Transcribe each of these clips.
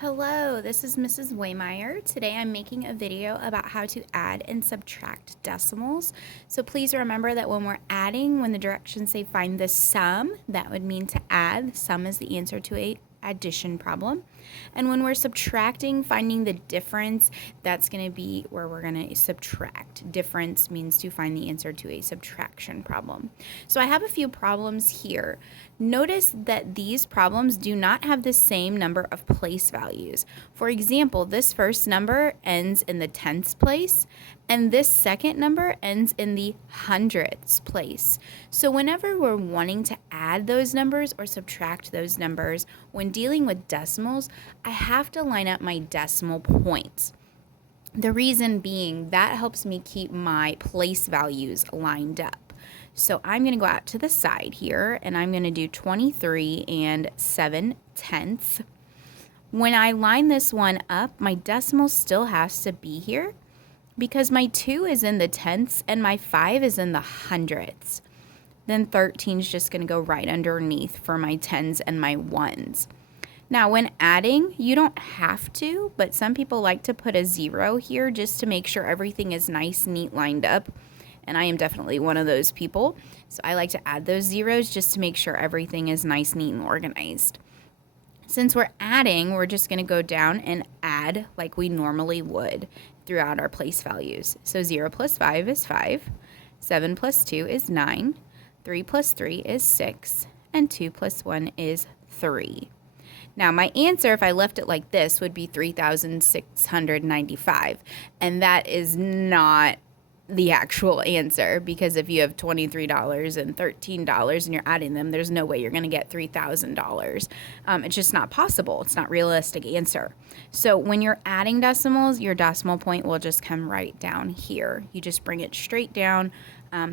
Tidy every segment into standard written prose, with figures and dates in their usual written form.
Hello, this is Mrs. Waymeyer. Today I'm making a video about how to add and subtract decimals. So please remember that when we're adding, when the directions say find the sum, that would mean to add. Sum is the answer to a addition problem. And when we're subtracting, finding the difference, that's going to be where we're going to subtract. Difference means to find the answer to a subtraction problem. So I have a few problems here. Notice that these problems do not have the same number of place values. For example, this first number ends in the tenths place, and this second number ends in the hundredths place. So whenever we're wanting to add those numbers or subtract those numbers, when dealing with decimals, I have to line up my decimal points. The reason being that helps me keep my place values lined up. So I'm going to go out to the side here and I'm going to do 23 and 7/10. When I line this one up, my decimal still has to be here because my 2 is in the tenths and my 5 is in the hundredths. Then 13 is just going to go right underneath for my tens and my ones. Now, when adding, you don't have to, but some people like to put a 0 here just to make sure everything is nice, neat, lined up. And I am definitely one of those people. So I like to add those zeros just to make sure everything is nice, neat, and organized. Since we're adding, we're just going to go down and add like we normally would throughout our place values. So 0 plus 5 is 5, 7 plus 2 is 9, 3 plus 3 is 6, and 2 plus 1 is 3. Now, my answer, if I left it like this, would be 3,695, and that is not the actual answer, because if you have $23 and $13 and you're adding them, there's no way you're going to get $3,000. It's just not possible. It's not a realistic answer. So when you're adding decimals, your decimal point will just come right down here. You just bring it straight down.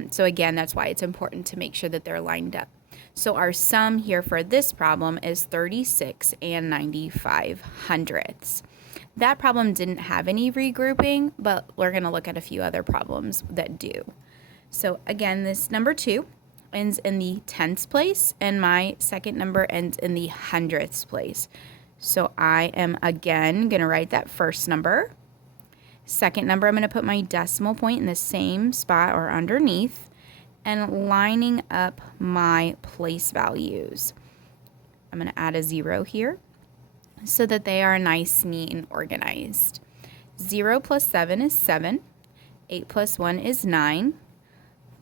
So again, that's why it's important to make sure that they're lined up. So our sum here for this problem is 36 and 95 hundredths. That problem didn't have any regrouping, but we're going to look at a few other problems that do. So again, this number 2 ends in the tenths place, and my second number ends in the hundredths place. So I am again going to write that first number. Second number, I'm going to put my decimal point in the same spot or underneath, and lining up my place values. I'm going to add a 0 here so that they are nice, neat, and organized. 0 plus 7 is 7. 8 plus 1 is 9.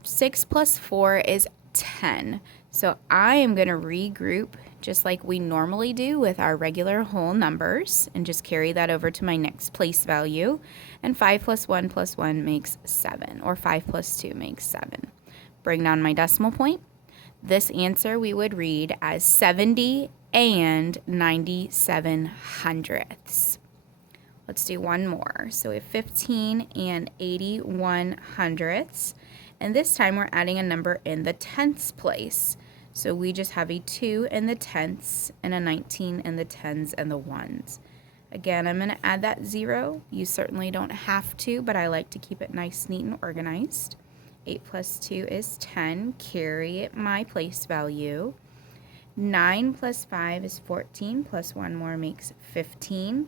6 plus 4 is 10. So I am going to regroup just like we normally do with our regular whole numbers and just carry that over to my next place value. And 5 plus 1 plus 1 makes 7, or 5 plus 2 makes 7. Bring down my decimal point. This answer we would read as 70 and 97 hundredths. Let's do one more. So we have 15 and 81 hundredths. And this time we're adding a number in the tenths place. So we just have a 2 in the tenths and a 19 in the tens and the ones. Again, I'm going to add that 0. You certainly don't have to, but I like to keep it nice, neat, and organized. 8 plus 2 is 10. Carry my place value. 9 plus 5 is 14, plus 1 more makes 15.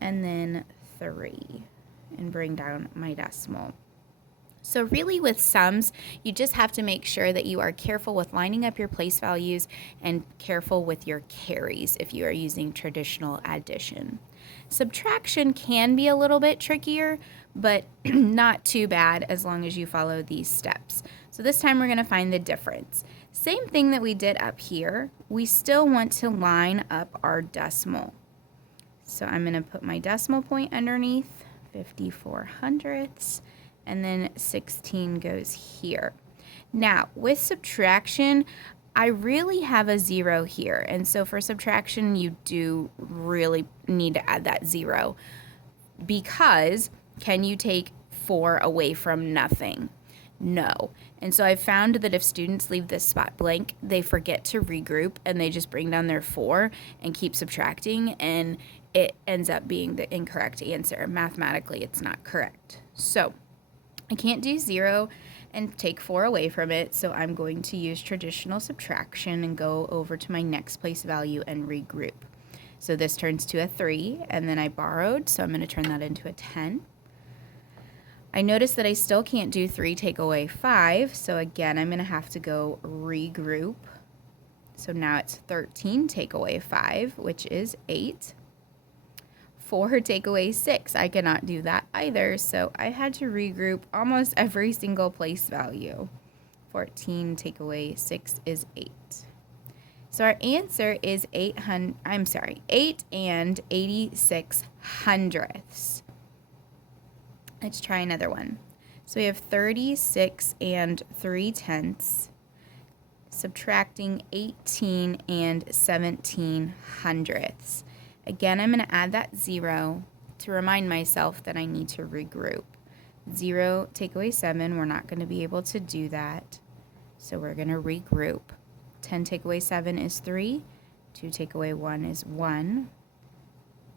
And then 3. And bring down my decimal. So really with sums, you just have to make sure that you are careful with lining up your place values and careful with your carries if you are using traditional addition. Subtraction can be a little bit trickier, but not too bad as long as you follow these steps. So this time we're going to find the difference. Same thing that we did up here, we still want to line up our decimal. So I'm going to put my decimal point underneath, 54 hundredths, and then 16 goes here. Now, with subtraction, I really have a 0 here, and so for subtraction, you do really need to add that 0, because can you take 4 away from nothing? No. And so I've found that if students leave this spot blank, they forget to regroup and they just bring down their 4 and keep subtracting, and it ends up being the incorrect answer. Mathematically, it's not correct. So I can't do 0 and take 4 away from it, so I'm going to use traditional subtraction and go over to my next place value and regroup. So this turns to a 3, and then I borrowed, so I'm going to turn that into a 10. I notice that I still can't do 3 take away 5, so again, I'm going to have to go regroup. So now it's 13 take away 5, which is 8. 4 take away 6, I cannot do that either, so I had to regroup almost every single place value. 14 take away 6 is 8. So our answer is 8 and 86 hundredths. Let's try another one. So we have 36 and 3/10, subtracting 18 and 17 hundredths. Again, I'm going to add that 0 to remind myself that I need to regroup. 0 take away 7, we're not going to be able to do that, so we're going to regroup. 10 take away 7 is 3. 2 take away 1 is 1.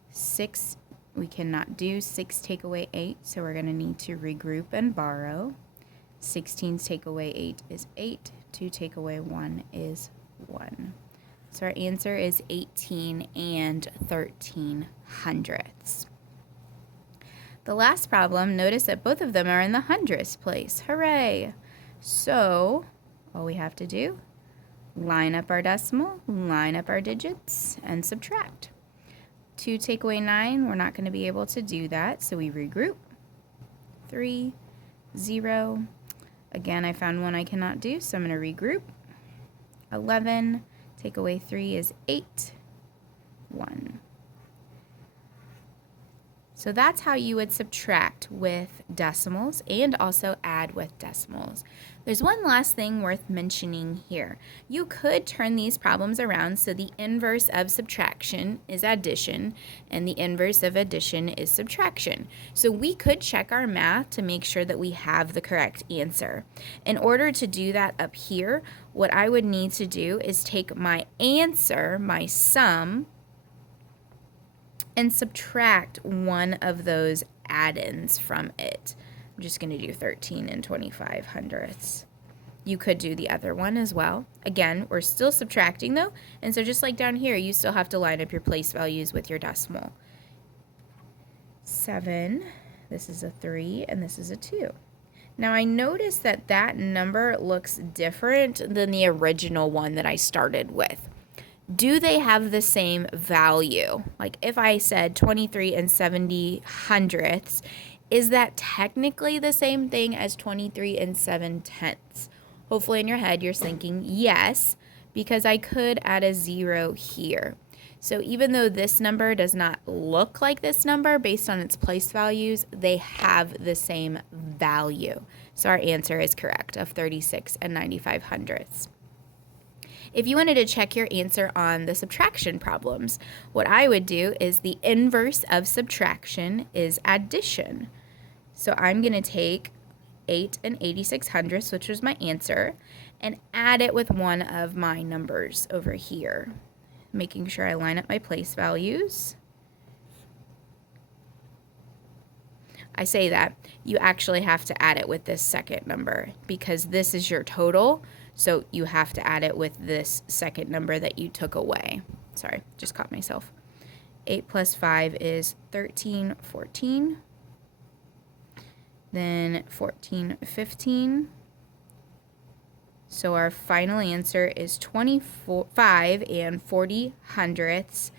6, we cannot do. 6 take away 8, so we're going to need to regroup and borrow. 16 take away 8 is 8. 2 take away 1 is 1. So our answer is 18 and 13 hundredths. The last problem, notice that both of them are in the hundredths place. Hooray! So all we have to do, line up our decimal, line up our digits, and subtract. 2 take away 9, we're not going to be able to do that, so we regroup. 3, 0. Again, I found one I cannot do, so I'm going to regroup. 11, take away 3 is 8, 1. So that's how you would subtract with decimals and also add with decimals. There's one last thing worth mentioning here. You could turn these problems around so the inverse of subtraction is addition and the inverse of addition is subtraction. So we could check our math to make sure that we have the correct answer. In order to do that up here, what I would need to do is take my answer, my sum, and subtract one of those add-ins from it. I'm just going to do 13 and 25 hundredths. You could do the other one as well. Again, we're still subtracting though, and so just like down here, you still have to line up your place values with your decimal. 7, this is a 3, and this is a 2. Now I notice that that number looks different than the original one that I started with. Do they have the same value? Like if I said 23 and 70 hundredths, is that technically the same thing as 23 and 7/10? Hopefully in your head you're thinking yes, because I could add a 0 here. So even though this number does not look like this number based on its place values, they have the same value. So our answer is correct of 36 and 95 hundredths. If you wanted to check your answer on the subtraction problems, what I would do is the inverse of subtraction is addition. So I'm going to take 8 and 86 hundredths, which was my answer, and add it with one of my numbers over here, making sure I line up my place values. I say that, you actually have to add it with this second number because this is your total. So you have to add it with this second number that you took away. Sorry, just caught myself. 8 plus 5 is 13, 14. Then 14, 15. So our final answer is 25 and 40 hundredths.